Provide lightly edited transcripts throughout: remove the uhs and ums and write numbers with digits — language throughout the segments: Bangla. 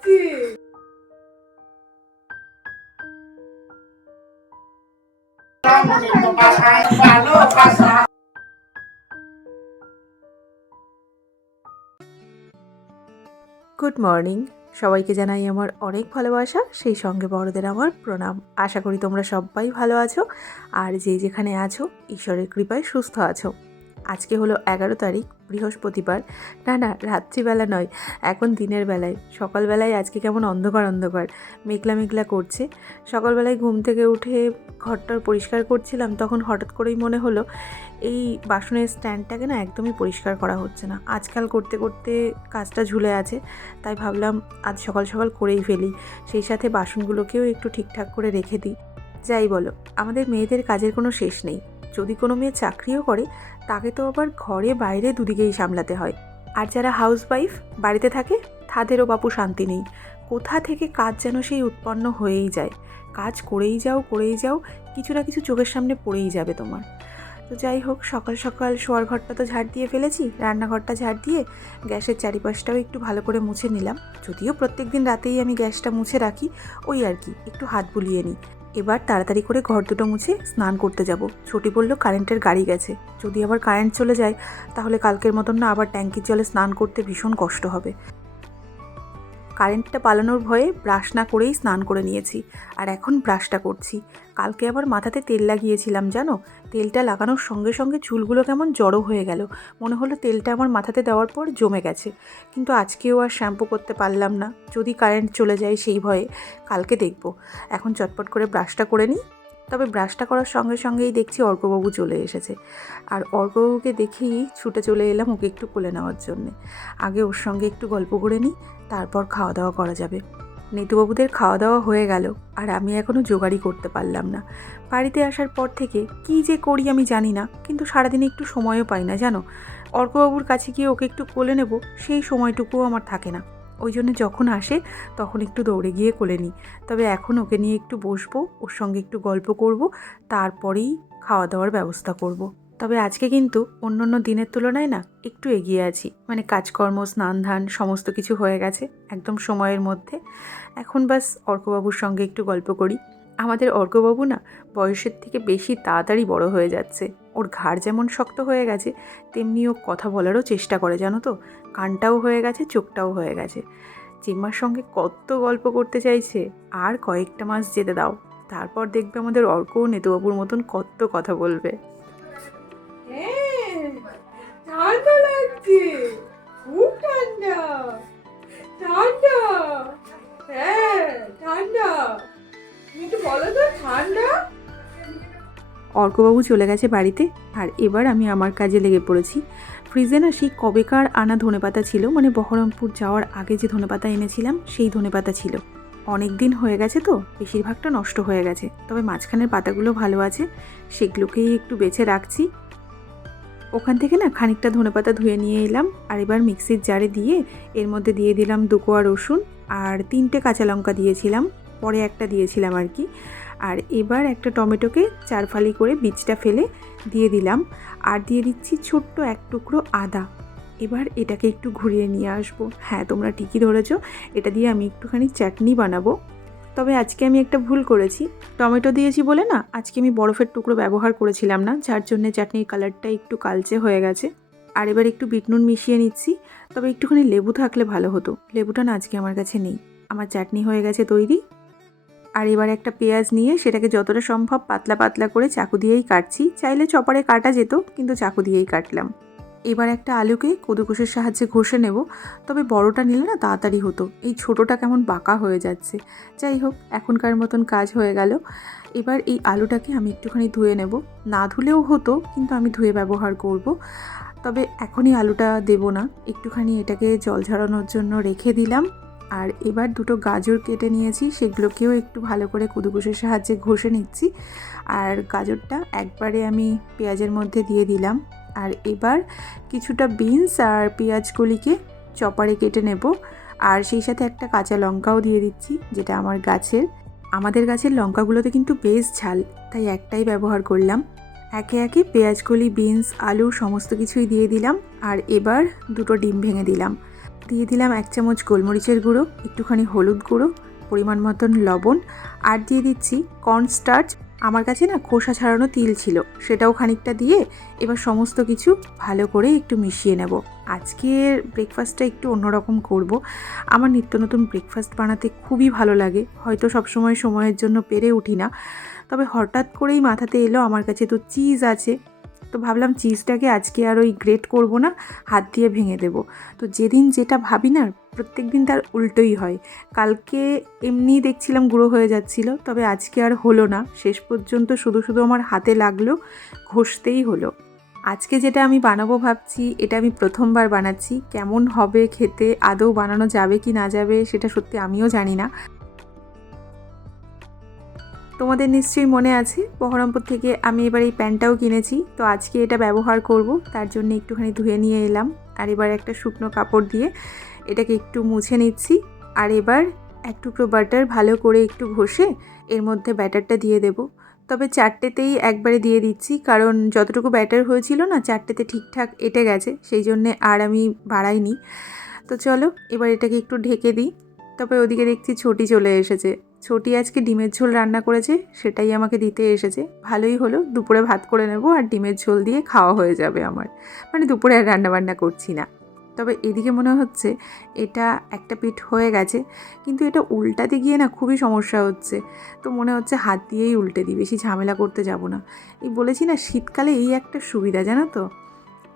লাগছে। গুড মর্নিং, সবাইকে জানাই আমার অনেক ভালোবাসা, সেই সঙ্গে বড়দের আমার প্রণাম। আশা করি তোমরা সবাই ভালো আছো আর যে যেখানে আছো ঈশ্বরের কৃপায় সুস্থ আছো। আজকে হলো 11 তারিখ, বৃহস্পতিবার। না রাত্রিবেলা নয়, এখন দিনের বেলায়। সকালবেলায় আজকে কেমন অন্ধকার অন্ধকার, মেঘলা মেঘলা করছে। সকালবেলায় ঘুম থেকে উঠে ঘরটার পরিষ্কার করছিলাম, তখন হঠাৎ করেই মনে হলো এই বাসনের স্ট্যান্ডটাকে না একদমই পরিষ্কার করা হচ্ছে না। আজকাল করতে করতে কাজটা ঝুলে আছে, তাই ভাবলাম আজ সকাল সকাল করেই ফেলি, সেই সাথে বাসনগুলোকেও একটু ঠিকঠাক করে রেখে দিই। যাই বলো, আমাদের মেয়েদের কাজের কোনো শেষ নেই। যদি কোনো মেয়ে চাকরিও করে, তাকে তো আবার ঘরে বাইরে দুদিকেই সামলাতে হয়। আর যারা হাউসওয়াইফ বাড়িতে থাকে, তাদেরও বাপু শান্তি নেই। কোথা থেকে কাজ যেন সেই উৎপন্ন হয়েই যায়। কাজ করেই যাও, কিছু না কিছু চোখের সামনে পড়েই যাবে তোমার। তো যাই হোক, সকাল সকাল শোয়ার ঘরটা তো ঝাড় দিয়ে ফেলেছি, রান্নাঘরটা ঝাড় দিয়ে গ্যাসের চারিপাশটাও একটু ভালো করে মুছে নিলাম। যদিও প্রত্যেক দিন রাতেই আমি গ্যাসটা মুছে রাখি, ওই আর কি একটু হাত বুলিয়ে নিই। এবার তাড়াতাড়ি করে ঘর দুটো মুছে স্নান করতে যাব। ছুটি বলল কারেন্টের গাড়ি গেছে, যদি আবার কারেন্ট চলে যায় তাহলে কালকের মতন না আবার ট্যাঙ্কির জলে স্নান করতে ভীষণ কষ্ট হবে। কারেন্টটা পালানোর ভয়ে ব্রাশ না করেই স্নান করে নিয়েছি, আর এখন ব্রাশটা করছি। কালকে আবার মাথাতে তেল লাগিয়েছিলাম জানো, তেলটা লাগানোর সঙ্গে সঙ্গে চুলগুলো কেমন জড়ো হয়ে গেল, মনে হলো তেলটা আমার মাথাতে দেওয়ার পর জমে গেছে। কিন্তু আজকেও আর শ্যাম্পু করতে পারলাম না, যদি কারেন্ট চলে যায় সেই ভয়ে। কালকে দেখব। এখন চটপট করে ব্রাশটা করে নিই। তবে ব্রাশটা করার সঙ্গে সঙ্গেই দেখছি অর্কবাবু চলে এসেছে, আর অর্কবাবুকে দেখেই ছুটে চলে এলাম ওকে একটু কোলে নেওয়ার জন্যে। আগে ওর সঙ্গে একটু গল্প করে নিই, তারপর খাওয়া দাওয়া করা যাবে। নেটুবাবুদের খাওয়া দাওয়া হয়ে গেল, আর আমি এখনও জোগাড়ই করতে পারলাম না। বাড়িতে আসার পর থেকে কী যে করি আমি জানি না, কিন্তু সারাদিনে একটু সময়ও পাই না জানো। অর্কবাবুর কাছে গিয়ে ওকে একটু কোলে নেব, সেই সময়টুকুও আমার থাকে না। ওই জন্য যখন আসে তখন একটু দৌড়ে গিয়ে কোলে নিই। তবে এখন ওকে নিয়ে একটু বসবো, ওর সঙ্গে একটু গল্প করব, তারপরেই খাওয়া দাওয়ার ব্যবস্থা করব। তবে আজকে কিন্তু অন্য দিনের তুলনায় না একটু এগিয়ে আছি, মানে কাজকর্ম স্নান ধান সমস্ত কিছু হয়ে গেছে একদম সময়ের মধ্যে। এখন বাস অর্কবাবুর সঙ্গে একটু গল্প করি। আমাদের অর্কবাবু না বয়সের থেকে বেশি তাড়াতাড়ি বড় হয়ে যাচ্ছে। ওর ঘাড় যেমন শক্ত হয়ে গেছে, তেমনি ও কথা বলারও চেষ্টা করে জানো তো। কানটাও হয়ে গেছে, চোখটাও হয়ে গেছে। চিম্মার সঙ্গে কত গল্প করতে চাইছে। আর কয়েকটা মাস যেতে দাও, তারপর দেখবে আমাদের অর্ক ও নেতুবাবুর মতন কত কথা বলবে। হ্যাঁ, ঠান্ডা লাগছে, খুব ঠান্ডা। ঠান্ডা, হ্যাঁ ঠান্ডা। তুমি একটু বলো তো ঠান্ডা। অর্কবাবু চলে গেছে বাড়িতে, আর এবার আমি আমার কাজে লেগে পড়েছি। ফ্রিজে না সেই কবেকার আনা ধনেপাতা ছিল, মানে বহরমপুর যাওয়ার আগে যে ধনেপাতা এনেছিলাম সেই ধনেপাতা ছিল। অনেক দিন হয়ে গেছে তো বেশিরভাগটা নষ্ট হয়ে গেছে, তবে মাঝখানের পাতাগুলো ভালো আছে, সেগুলোকেই একটু বেছে রাখছি। ওখান থেকে না খানিকটা ধনেপাতা ধুয়ে নিয়ে এলাম, আর এবার মিক্সির জারে দিয়ে এর মধ্যে দিয়ে দিলাম 2 কোয়া রসুন, আর 3টে কাঁচা লঙ্কা দিয়েছিলাম, পরে একটা দিয়েছিলাম আর কি। আর এবার একটা টমেটোকে 4 ফালি করে বীজটা ফেলে দিয়ে দিলাম, আর দিয়ে দিচ্ছি ছোট্ট এক টুকরো আদা। এবার এটাকে একটু ঘুরিয়ে নিয়ে আসবো। হ্যাঁ, তোমরা ঠিকই ধরেছো, এটা দিয়ে আমি একটুখানি চাটনি বানাবো। তবে আজকে আমি একটা ভুল করেছি, টমেটো দিয়েছি বলে না আজকে আমি বরফের টুকরো ব্যবহার করেছিলাম না, যার জন্য চাটনির কালারটা একটু কালচে হয়ে গেছে। আর এবার একটু বিট নুন মিশিয়ে নিচ্ছি। তবে একটুখানি লেবু থাকলে ভালো হতো, লেবুটা না আজকে আমার কাছে নেই। আমার চাটনি হয়ে গেছে তৈরি। আর এবার একটা পেঁয়াজ নিয়ে সেটাকে যতটা সম্ভব পাতলা পাতলা করে চাকু দিয়েই কাটছি, চাইলে চপারে কাটা যেত, কিন্তু চাকু দিয়েই কাটলাম। এবার একটা আলুকে কদুকসের সাহায্যে ঘষে নেব, তবে বড়টা নিলে না তাড়াতাড়ি হতো, এই ছোটোটা কেমন বাঁকা হয়ে যাচ্ছে। যাই হোক, এখনকার মতন কাজ হয়ে গেল। এবার এই আলুটাকে আমি একটুখানি ধুয়ে নেব, না ধুলেও হতো কিন্তু আমি ধুয়ে ব্যবহার করব। তবে এখনই আলুটা দেব না, একটুখানি এটাকে জল ঝরানোর জন্য রেখে দিলাম। আর এবার 2টো গাজর কেটে নিয়েছি, সেগুলোকেও একটু ভালো করে কদুকসের সাহায্যে ঘষে নিচ্ছি। আর গাজরটা একবারে আমি পেঁয়াজের মধ্যে দিয়ে দিলাম। আর এবার কিছুটা বিনস আর পেঁয়াজগুলিকে চপারে কেটে নেব, আর সেই সাথে একটা কাঁচা লঙ্কাও দিয়ে দিচ্ছি, যেটা আমার গাছের। আমাদের গাছের লঙ্কাগুলোতে কিন্তু বেশ ঝাল, তাই একটাই ব্যবহার করলাম। একে একে পেঁয়াজকলি, বিনস, আলু সমস্ত কিছুই দিয়ে দিলাম, আর এবার 2টো ডিম ভেঙে দিলাম। দিয়ে দিলাম 1 চামচ গোলমরিচের গুঁড়ো, একটুখানি হলুদ গুঁড়ো, পরিমাণ মতন লবণ, আর দিয়ে দিচ্ছি কর্নস্টার্চ। আমার কাছে না খোসা ছাড়ানো তিল ছিল, সেটাও খানিকটা দিয়ে এবার সমস্ত কিছু ভালো করে একটু মিশিয়ে নেব। আজকের ব্রেকফাস্টটা একটু অন্যরকম করব। আমার নিত্য নতুন ব্রেকফাস্ট বানাতে খুবই ভালো লাগে, হয়তো সবসময় সময়ের জন্য পেরে উঠি না, তবে হঠাৎ করেই মাথাতে এলো আমার কাছে তো চিজ আছে, তো ভাবলাম চিজটাকে আজকে আর ওই গ্রেট করব না, হাত দিয়ে ভেঙে দেব। তো যেদিন যেটা ভাবি না প্রত্যেক দিন তার উল্টোই হয়। কালকে এমনিই দেখছিলাম গুঁড়ো হয়ে যাচ্ছিল, তবে আজকে আর হলো না, শেষ পর্যন্ত শুধু শুধু আমার হাতে লাগলো, ঘষতেই হলো। আজকে যেটা আমি বানাবো ভাবছি, এটা আমি প্রথমবার বানাচ্ছি। কেমন হবে খেতে, আদৌ বানানো যাবে কি না যাবে সেটা সত্যি আমিও জানি না। তোমাদের নিশ্চয়ই মনে আছে বহরমপুর থেকে আমি এবার এই প্যান্টটাও কিনেছি, তো আজকে এটা ব্যবহার করব, তার জন্য একটুখানি ধুয়ে নিয়ে এলাম। আর এবার একটা শুকনো কাপড় দিয়ে এটাকে একটু মুছে নিচ্ছি। আর এবার এক টুকরো বাটার ভালো করে একটু ঘষে এর মধ্যে ব্যাটারটা দিয়ে দেব। তবে 4টেতেই একবারে দিয়ে দিচ্ছি, কারণ যতটুকু ব্যাটার হয়েছিল না 4টেতে ঠিকঠাক এঁটে গেছে, সেই জন্যে আর আমি বাড়াইনি। তো চলো এবার এটাকে একটু ঢেকে দিই। তবে ওদিকে দেখছি ছোটি চলে এসেছে। ছোটি আজকে ডিমের ঝোল রান্না করেছে, সেটাই আমাকে দিতে এসেছে। ভালোই হলো, দুপুরে ভাত করে নেব আর ডিমের ঝোল দিয়ে খাওয়া হয়ে যাবে আমার, মানে দুপুরে আর রান্নাবান্না করছি না। তবে এদিকে মনে হচ্ছে এটা একটা পিঠ হয়ে গেছে, কিন্তু এটা উল্টাতে গিয়ে না খুবই সমস্যা হচ্ছে। তো মনে হচ্ছে হাত দিয়েই উল্টে দিই, বেশি ঝামেলা করতে যাব না। এই বলেছি না শীতকালে এই একটা সুবিধা, জানো তো।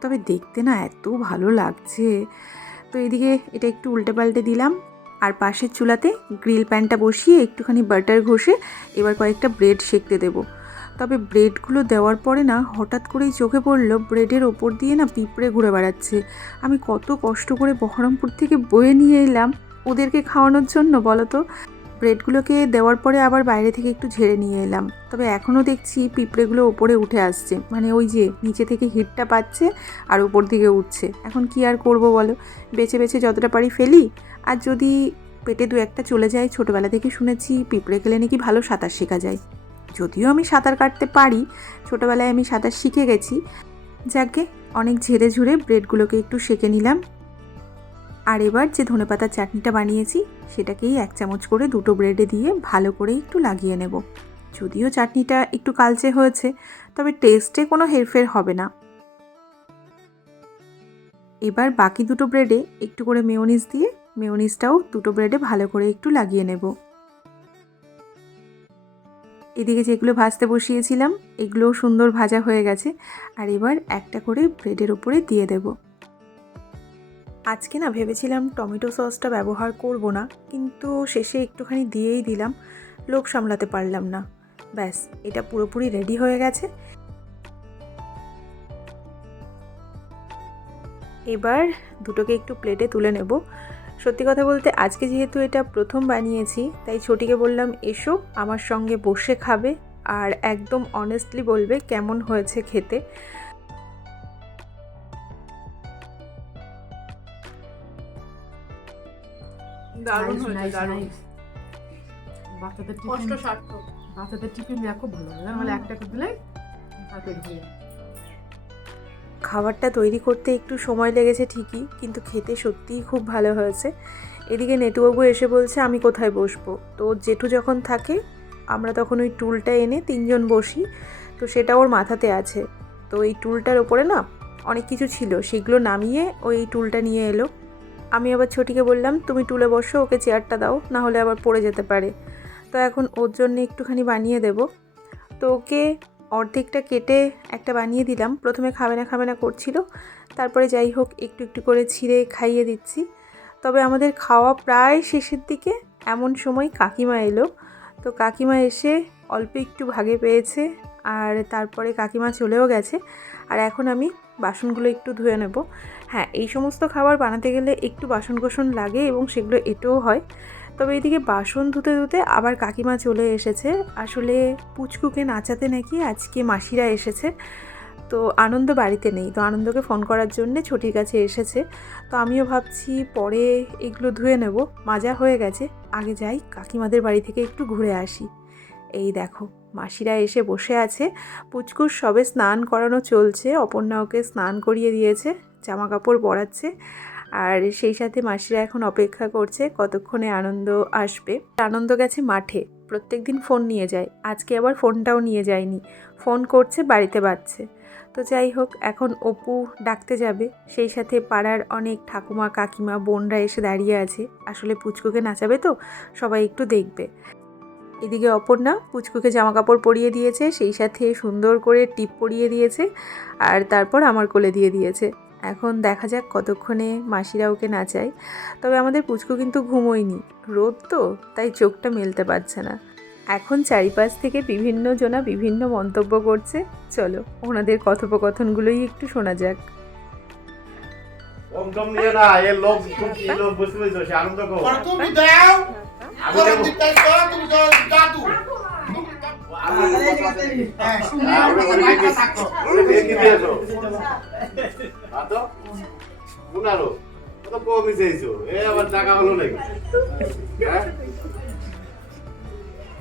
তবে দেখতে না এত ভালো লাগছে। তো এদিকে এটা একটু উল্টে পাল্টে দিলাম, আর পাশের চুলাতে গ্রিল প্যানটা বসিয়ে একটুখানি বাটার ঘষে এবার কয়েকটা ব্রেড সেঁকতে দেবো। তবে ব্রেডগুলো দেওয়ার পরে না হঠাৎ করেই চোখে পড়লো ব্রেডের ওপর দিয়ে না পিঁপড়ে ঘুরে বেড়াচ্ছে। আমি কত কষ্ট করে বহরমপুর থেকে বয়ে নিয়ে এলাম ওদেরকে খাওয়ানোর জন্য, বলো তো। ব্রেডগুলোকে দেওয়ার পরে আবার বাইরে থেকে একটু ঝেড়ে নিয়ে এলাম, তবে এখনও দেখছি পিঁপড়েগুলো ওপরে উঠে আসছে, মানে ওই যে নিচে থেকে হিটটা পাচ্ছে আর উপর দিকে উঠছে। এখন কি আর করব বলো, বেছে বেছে যতটা পারি ফেলি। আর যদি পেটে 2-1টা চলে যায়, ছোটোবেলা থেকে শুনেছি পিঁপড়ে খেলে নাকি ভালো সাঁতার শেখা যায়। যদিও আমি সাঁতার কাটতে পারি, ছোটোবেলায় আমি সাঁতার শিখে গেছি। যাকে অনেক ঝেড়ে ঝুড়ে ব্রেডগুলোকে একটু সেঁকে নিলাম। আর এবার যে ধনেপাতার চাটনিটা বানিয়েছি সেটাকেই 1 চামচ করে দুটো ব্রেডে দিয়ে ভালো করে একটু লাগিয়ে নেব। যদিও চাটনিটা একটু কালচে হয়েছে, তবে টেস্টে কোনো হেরফের হবে না। এবার বাকি দুটো ব্রেডে একটু করে মেয়োনিজ দিয়ে মেয়োনিজটাও দুটো ব্রেডে ভালো করে একটু লাগিয়ে নেব। এদিকে যেগুলো ভাজতে বসিয়েছিলাম এগুলোও সুন্দর ভাজা হয়ে গেছে, আর এবার একটা করে ব্রেডের ওপরে দিয়ে দেব। আজকে না ভেবেছিলাম টমেটো সসটা ব্যবহার করব না, কিন্তু শেষে একটুখানি দিয়েই দিলাম, লোভ সামলাতে পারলাম না। ব্যাস, এটা পুরোপুরি রেডি হয়ে গেছে। এবার দুটোকে একটু প্লেটে তুলে নেব। সত্যি কথা বলতে আজকে যেহেতু এটা প্রথম বানিয়েছি, তাই ছোটিকে বললাম এসো আমার সঙ্গে বসে খাবে, আর একদম অনেস্টলি বলবে কেমন হয়েছে খেতে। দারুণ হয়েছে, দারুণ। বাচ্চাদের কষ্ট টিফিন সার্থক। বাচ্চাদের টিফিন দেওয়া খুব ভালো লাগে, মানে একটা করে দিলে পেট ভরে যায়। খাবারটা তৈরি করতে একটু সময় লেগেছে ঠিকই, কিন্তু খেতে সত্যিই খুব ভালো হয়েছে। এদিকে নেটুবাবু এসে বলছে আমি কোথায় বসবো, তো জেঠু যখন থাকে আমরা তখন ওই টুলটা এনে 3জন বসি, তো সেটা ওর মাথাতে আছে। তো এই টুলটার ওপরে না অনেক কিছু ছিল, সেগুলো নামিয়ে ওই টুলটা নিয়ে এলো। আমি আবার ছোটিকে বললাম তুমি টুলে বসো, ওকে চেয়ারটা দাও, না হলে আবার পড়ে যেতে পারে। তো এখন ওর জন্য একটুখানি বানিয়ে দেব। তো ওকে অর্ধেকটা কেটে একটা বানিয়ে দিলাম। প্রথমে খাবে না করছিল, তারপরে যাই হোক একটু একটু করে ছিঁড়ে খাইয়ে দিচ্ছি। তবে আমাদের খাওয়া প্রায় শেষের দিকে, এমন সময় কাকিমা এলো। তো কাকিমা এসে অল্প একটু ভাগে পেয়েছে, আর তারপরে কাকিমা চলেও গেছে। আর এখন আমি বাসনগুলো একটু ধুয়ে নেব। হ্যাঁ, এই সমস্ত খাবার বানাতে গেলে একটু বাসন কোসন লাগে এবং সেগুলো এঁটেও হয়। তবে এদিকে বাসন ধুতে ধুতে আবার কাকিমা চলে এসেছে। আসলে পুচকুকে নাচাতে নাকি আজকে মাসিরা এসেছে, তো আনন্দ বাড়িতে নেই, তো আনন্দকে ফোন করার জন্যে ছোটির কাছে এসেছে। তো আমিও ভাবছি পরে এগুলো ধুয়ে নেব, মাজা হয়ে গেছে, আগে যাই কাকিমাদের বাড়ি থেকে একটু ঘুরে আসি। এই দেখো মাসিরা এসে বসে আছে, পুচকুর সবে স্নান করানো চলছে, অপর্ণা ওকে স্নান করিয়ে দিয়েছে, জামা কাপড় পরাচ্ছে। আর সেই সাথে মাসিরা এখন অপেক্ষা করছে কতক্ষণে আনন্দ আসবে। আনন্দ গেছে মাঠে, প্রত্যেকদিন ফোন নিয়ে যায়, আজকে আবার ফোনটাও নিয়ে যায়নি, ফোন করছে বাড়িতে বাজছে। তো যাই হোক, এখন অপু ডাকতে যাবে, সেই সাথে পাড়ার অনেক ঠাকুমা কাকিমা বোনরা এসে দাঁড়িয়ে আছে, আসলে পুচকুকে নাচাবে তো সবাই একটু দেখবে। এদিকে অপর্ণা পুচকুকে জামা কাপড় পরিয়ে দিয়েছে, সেই সাথে সুন্দর করে টিপ পরিয়ে দিয়েছে, আর তারপর আমার কোলে দিয়ে দিয়েছে। এখন দেখা যাক কতক্ষণে মাসিরা ওকে নাচায়। তবে আমাদের পুচকু কিন্তু ঘুমোয়নি, রোদ তো তাই চোখটা মেলতে পারছে না। এখন চারিপাশ থেকে বিভিন্ন জনা বিভিন্ন মন্তব্য করছে, চলো ওনাদের কথোপকথনগুলোই একটু শোনা যাক।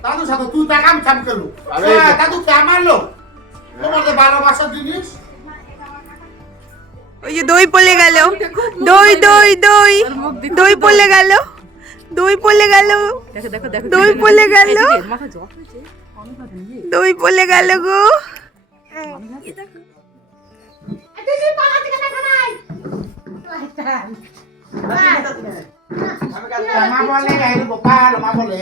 দাদু সাথে তুই টাকা আমি চাপ করলু দাদু কে মারলো তোমাদের ভালোবাসার জিনিস। ওই যে দই পড়ে গেল, দই দই দই দই পড়ে গেল, দই পড়ে গেল, দই পড়ে গেল, দই পড়ে গেল গো। মা বলে আইরে গোপাল মা বলে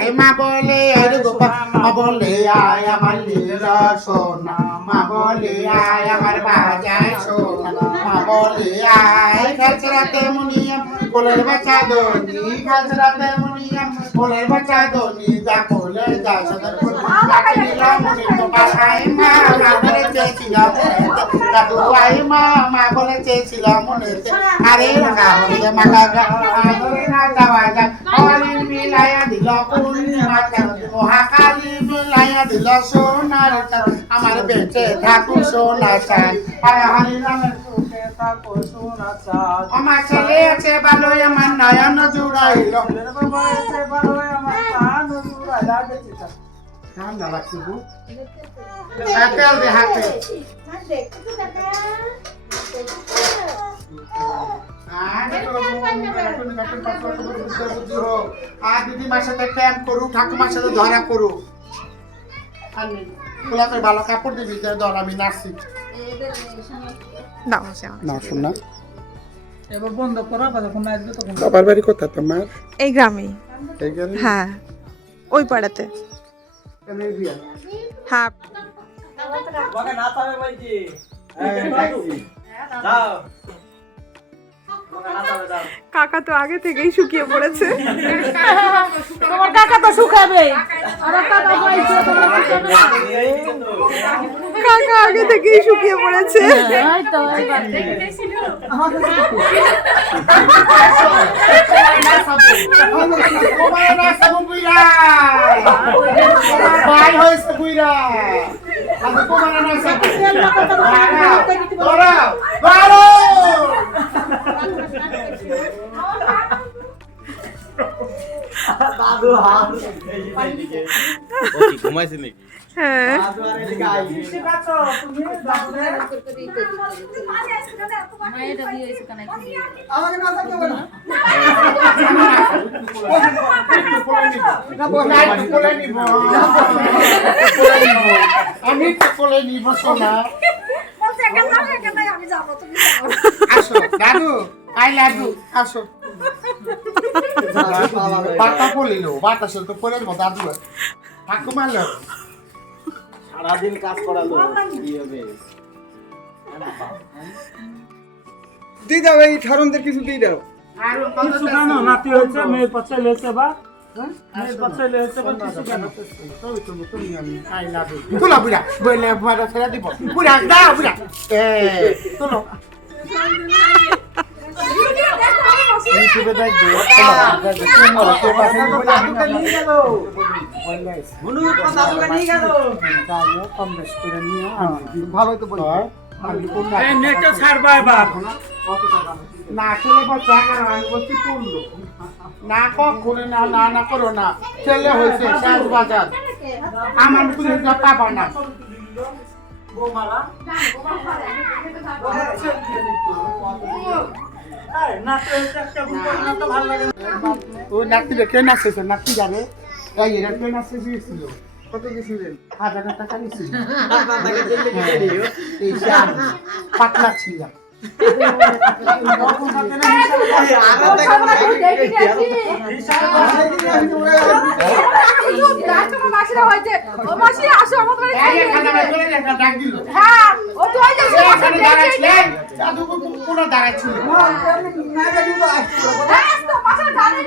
হে মা বলে আইরে গোপাল মা বলে আয় আমার লীলা সোনা মা বলে আয় আমার বাজায় সোনা মা বলে আয় খালছরাতে মুনিয়াম কোলের বাচ্চা দনি খালছরাতে মুনিয়াম কোলের বাচ্চা দনি যা কোলে যা সদর কোলে নীলা মুনি গোপাল আয় মা মা বলে চেয়েছিলাম দাদু আয় মা মা বলে চেয়েছিলাম মনেতে আরে রাগা হলে মাগা মহাকালী মিলাইয়া দিল সোনার আমার বেঁচে থাকুক সোনা চাঁদ আমার ছেলে আছে ভালোই আমার নয়ন জুড়াইল ঠান্ডা লাগছে হাতে হাতে ঠাকুমার সাথে ধরা করু ভালো কাপড় দিবি ধর আমি নাচছি না শোন না এবার বন্ধ করা যখন আসবে তখন। বাবার বাড়ি কোথায় তোমার? এই গ্রামে। এই গ্রামে? হ্যাঁ, ওই পাড়াতে। হ্যাঁ, কাকা তো আগে থেকেই শুকিয়ে পড়েছে। তোমার কাকা তো শুকাবে। কাকা আগে থেকেই শুকিয়ে পড়েছে। ঘুমাইছে নাকি? হ্যাঁ, আমি তো কোলে নিব সোনা আসো দাদু আই লাডু আসো বাতা পড়িল বাতাসে তো পড়ে যাবো দাদু ঠাকুমার লোক সারাদিন কাজ করালো কি হবে? দিয়ে দাও এই ঠারণদের কিছু দিয়ে দাও। আর শুকানো নাতি হয়েছে মেয়ের পাচ্ছে লেছে বা মেয়ের পাচ্ছে লেছে বা কিছু কেন আই লাডু তুলো বুড়া বলে বাড়া ছেড়ে দিব বুড়া দাও বুড়া তুলো ইউটিউবে দেখবে ভালোই তো বলি নেটে ছাড়বা এবার না ছেলে বলছে আমি বলছি তুললো না কখনো না না না করো না ছেলে হয়েছে শেষ বাজার আমার তুমি পাবা না ও নাতি কে নাচতেছে নাতি যাবে এই এরা কে নাচতে গিয়েছিল কত দিয়েছিলেন? 1000 টাকা নিয়েছিল এই পাতলা ছিল মাসিরা হয়েছে ও মাসি আসো আমাদের বাড়ি এই এখানে চলে দেখা ডাক দিল হ্যাঁ ও তো ওই যে এখানে দাঁড়াচ্ছিলেন দাদু পুরো দাঁড়াচ্ছিল মাসিরা জানে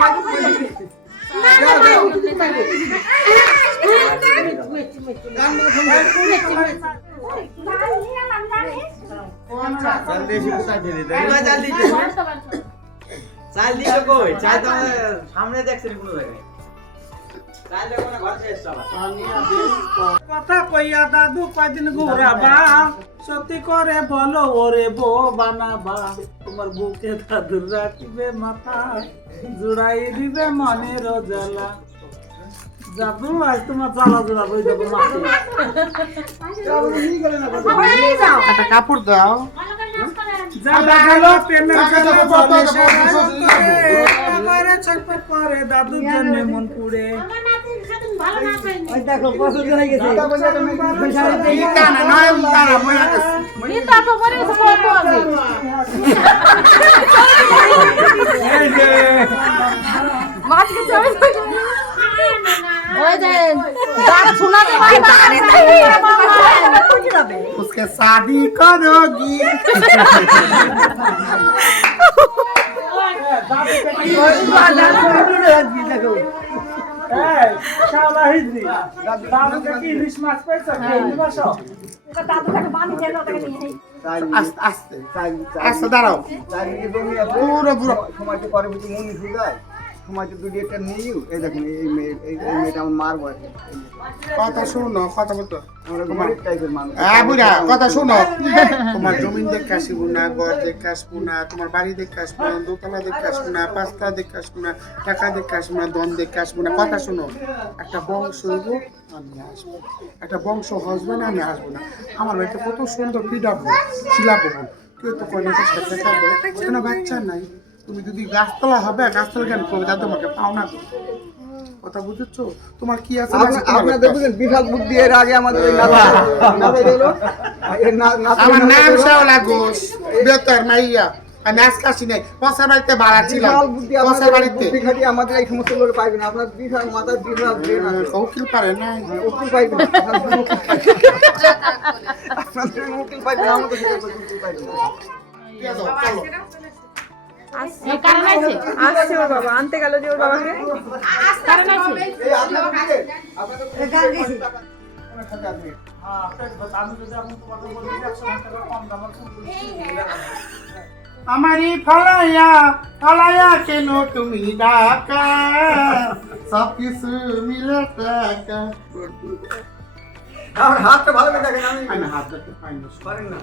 না চাল দিছো কই? চাল তো সামনে দেখছেন কোন জায়গায়? চাল দেখো না ঘর শেষ সব। কথা কইয়া দাদু কয়দিন ঘুরাবা সত্যি করে বলো ওরে বউ বানাবা তোমার বুকে দাদুর রাখিবে মাথা জুড়াই দিবে মনের জ্বালা যাবো আজ তোমার জ্বালা জোড়া বই যাবো মাঠে একটা কাপড় দাও জ্বালা গেল প্রেমের জ্বালা বলে সারা করে ছটফট করে দাদুর জন্য মন পুড়ে নিতা তো মরে গেছে বলতো আমি মাছ গেছে ওই যে গান শোনাতে পারে उसके शादी करोगी শালা হিজরি দাদুকে কি ইলিশ মাছ পাইছো খেয়ে নিবাসো আস্তে আস্তে আস্তে দাঁড়াও পুরো পুরো সময় তো করে বুঝি মন ভুল যায় সময় তো দুটি একটা নিয়েও এই দেখেন এই মেয়েটা আমার মার বয়স কথা শুনো কথা বলতো আমরা গরিব টাইপের মানুষ বুড়া কথা শুনো তোমার জমিন দেখে আসবো না ঘর দেখে আসবো না তোমার বাড়ি দেখে আসবো না দোতলা দেখে আসবো না পাঁচতলা দেখে আসবো না টাকা দেখে আসবো না ধন দেখে আসবো না কথা শুনো একটা বংশ হইব আমি আসবো একটা বংশ হসবে না আমি আসবো না আমার বাড়িতে কত সুন্দর পিডাবো শিলাবো কেউ তো কয়নাকে সাথে থাকবো কোনো বাচ্চা নাই তুমি যদি গাছতলা হবে গাছতলা কেন করবে তা তোমাকে পাও না তো কথা বুঝেছো তোমার কি আছে আপনাদের বুঝেন বিশাল বুদ্ধি এর আগে আমাদের ওই আমার নাম শাওলা ঘোষ বেতর মাইয়া আমি আজকে আসি নাই পসার বাড়িতে ভাড়া ছিলাম পসার বাড়িতে আমাদের এই সমস্ত লোক পাইবে না আপনার বিশাল মাথার বিশাল ব্রেন আছে উকিল পারে না উকিল পাইবে না আপনাদের উকিল পাইবে না আমাদের উকিল পাইবে না এই কারণ আছে আসছে ওর বাবা আনতে গেল যে ওর বাবাকে কারণ আছে এই আপনাদের দিকে আপনাদের গান গেছি আমি যদি এখন তোমাকে বলি 100 টাকা কম দামের আমারি ফলাইয়া কেন তুমি ডাকা সব কিছু মিলে টাকা আমার হাতটা ভালো করে দেখেন আমি হাত ধরতে পারি না পারেন না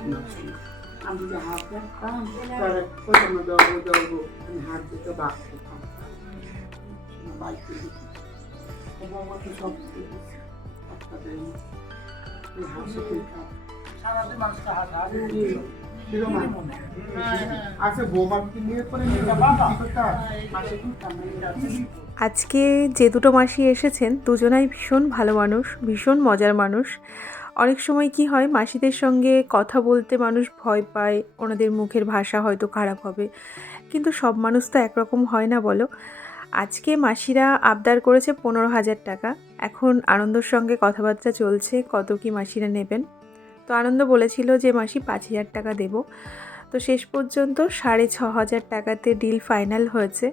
আমি যে হাত ধরতাম তাহলে প্রথমে দৌড়বো আমি হাত দিতে বাক করতাম বাইকে এবং আমাকে সব কিছু আপনাদের এই হাসি খেতাম সারাদিন মানুষটা হাসা আচ্ছা বৌমা কি নিয়ে করে আজকে যে দুটো মাসি এসেছেন দুজনাই ভীষণ ভালো মানুষ ভীষণ মজার মানুষ অনেক সময় কি হয় মাসিদের সঙ্গে কথা বলতে মানুষ ভয় পায় ওনাদের মুখের ভাষা হয়তো খারাপ হবে কিন্তু সব মানুষ তো একরকম হয় না বলো আজকে মাসিরা আবদার করেছে 15,000 টাকা এখন আনন্দর সঙ্গে কথাবার্তা চলছে কত কি মাসিরা নেবেন তো আনন্দ বলেছিল যে মাসি 5,000 টাকা দেব তো শেষ পর্যন্ত 6,500 টাকাতে ডিল ফাইনাল হয়েছে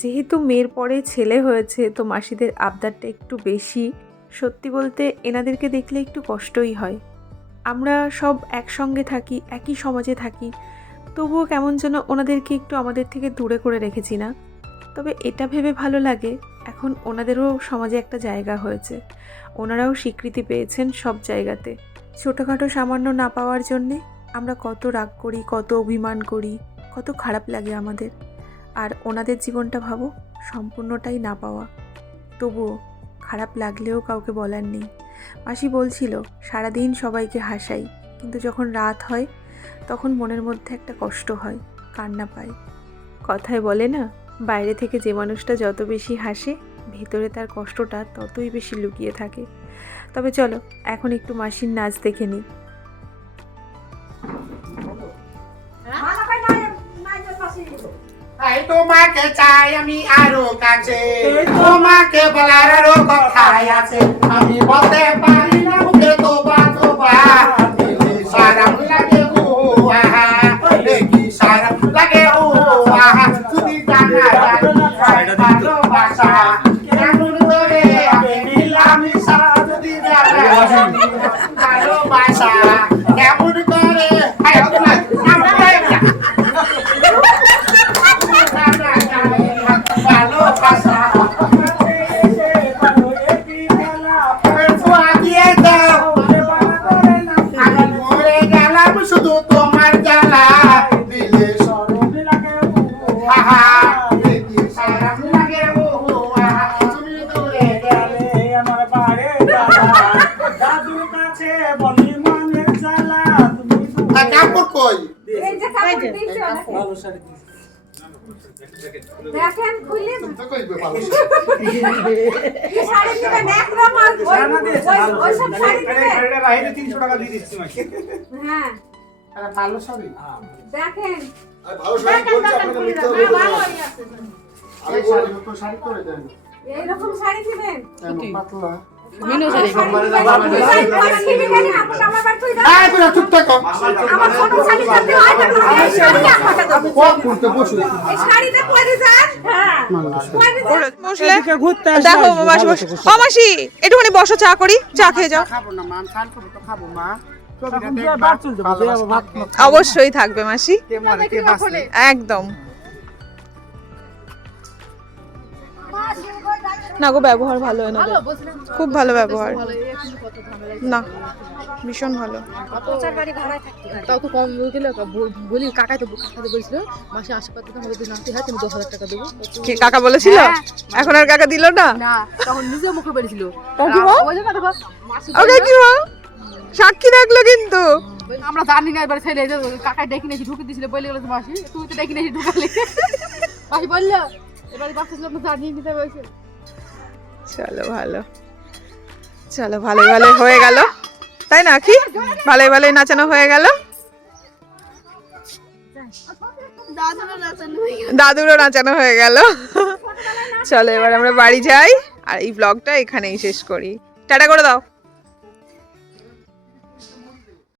যেহেতু মেয়ের পরে ছেলে হয়েছে তো মাসিদের আবদারটা একটু বেশি সত্যি বলতে এনাদেরকে দেখলে একটু কষ্টই হয় আমরা সব একসঙ্গে থাকি একই সমাজে থাকি তবুও কেমন যেন ওনাদেরকে একটু আমাদের থেকে দূরে করে রেখেছি না তবে এটা ভেবে ভালো লাগে এখন ওনাদেরও সমাজে একটা জায়গা হয়েছে ওনারাও স্বীকৃতি পেয়েছেন সব জায়গাতে ছোটোখাটো সামান্য না পাওয়ার জন্যে আমরা কত রাগ করি কত অভিমান করি কত খারাপ লাগে আমাদের আর ওনাদের জীবনটা ভাবো সম্পূর্ণটাই না পাওয়া তবুও খারাপ লাগলেও কাউকে বলার নেই মাসি বলছিল সারাদিন সবাইকে হাসাই কিন্তু যখন রাত হয় তখন মনের মধ্যে একটা কষ্ট হয় কান্না পায় কথায় বলে না, বাইরে থেকে যে মানুষটা যত বেশি হাসে ভেতরে তার কষ্টটা ততই বেশি লুকিয়ে থাকে। তবে চলো এখন একটু মাসির নাচ দেখে নিই। এই তোমাকে চাই আমি আরো কাছে, তোমাকে বলার আরো কথাই আছে, আমি বলতে পারি না মুখে তোবা তোবা, দিলে সারাম লাগে ও আহা, দেখি সারাম লাগে ও আহা, তুমি জানা জানি ভালোবাসা কেমন করে আমি মিলামিশা, যদি জানা জানি ভালোবাসা কেমন করে ভালোবাসা দিয়ে দাও, আমি মরে গেলাম শুধু তোমার জ্বালা, দিলে সরম লাগে আহা, দেখি সারাম লাগে ও আহা, তুমি দূরে গেলে আমার বাড়ে দাদুর কাছে বলি মনের জ্বালা, তুমি কাপড় কই এই যে কাপড় দিয়েছে অনেক। ভালো শাড়ি দিয়েছে। দেখেন খুলে তো কইবে ভালো কি শাড়ি দিবেন একদম আর ওই সব শাড়ি দিবেন। শাড়িটা বাইরে 300 টাকা দিয়ে দিচ্ছি মাকে। হ্যাঁ আরে ভালো শাড়ি দেখেন ভালো শাড়ি বলছি আপনাকে মিথ্যা বলছি না। এই শাড়ি তো শাড়ি করে দেন এইরকম শাড়ি দিবেন। এমন পাতলা মিনু শাড়ি এই তোরা চুপ থাকো আমার ছোট শাড়ি দিতে হয় না, এই শাড়ি আপনাকে দেব। কোন করতে বসে এই শাড়িতে পরে যান। হ্যাঁ পরে যান। বসলে এদিকে ঘুরতে আসলে দেখো আসবে, মাসি ভালো বসে। থেকে ও মাসি একটুখানি বসো, চা করি, চা খেয়ে যাও। খাবো না মা শাল করব তো খাবো মা এখন যে ভাত চলছে, ভাত ভাত অবশ্যই থাকবে মাসি, কে মরে কে বাঁচে একদম। না গো ব্যবহার ভালো এনাদের, খুব ভালো ব্যবহার, না ভীষণ ভালো। তাও তো কম গেলে বলি কাকাই তো বলছিল মাসে আশেপাশে আমাকে যদি নামতে হয় তুমি 10,000 টাকা দেবো। কি কাকা বলেছিল? এখন আর কাকা দিল না? না তখন নিজেও মুখে বলেছিল কাকিমা? ওই জন্য দেখো মাসে ও কাকিমা সাক্ষী রাখলো কিন্তু। আমরা জানি না এবার ছেলে যে কাকাই ডেকে নিয়েছি ঢুকে দিয়েছিল বলে গেল মাসি তুই তো ডেকে নিয়েছি ঢুকালে মাসি বললো এবার বাচ্চা ছিল জানিয়ে নিতে বলছে। চলো ভালো, চলো ভালোই ভালোই হয়ে গেল, তাই না? কি ভালোই ভালোই নাচানো হয়ে গেল, দাদুরও নাচানো হয়ে গেল। চলো এবার আমরা বাড়ি যাই আর এই ব্লগটা এখানেই শেষ করি। টাটা করে দাও।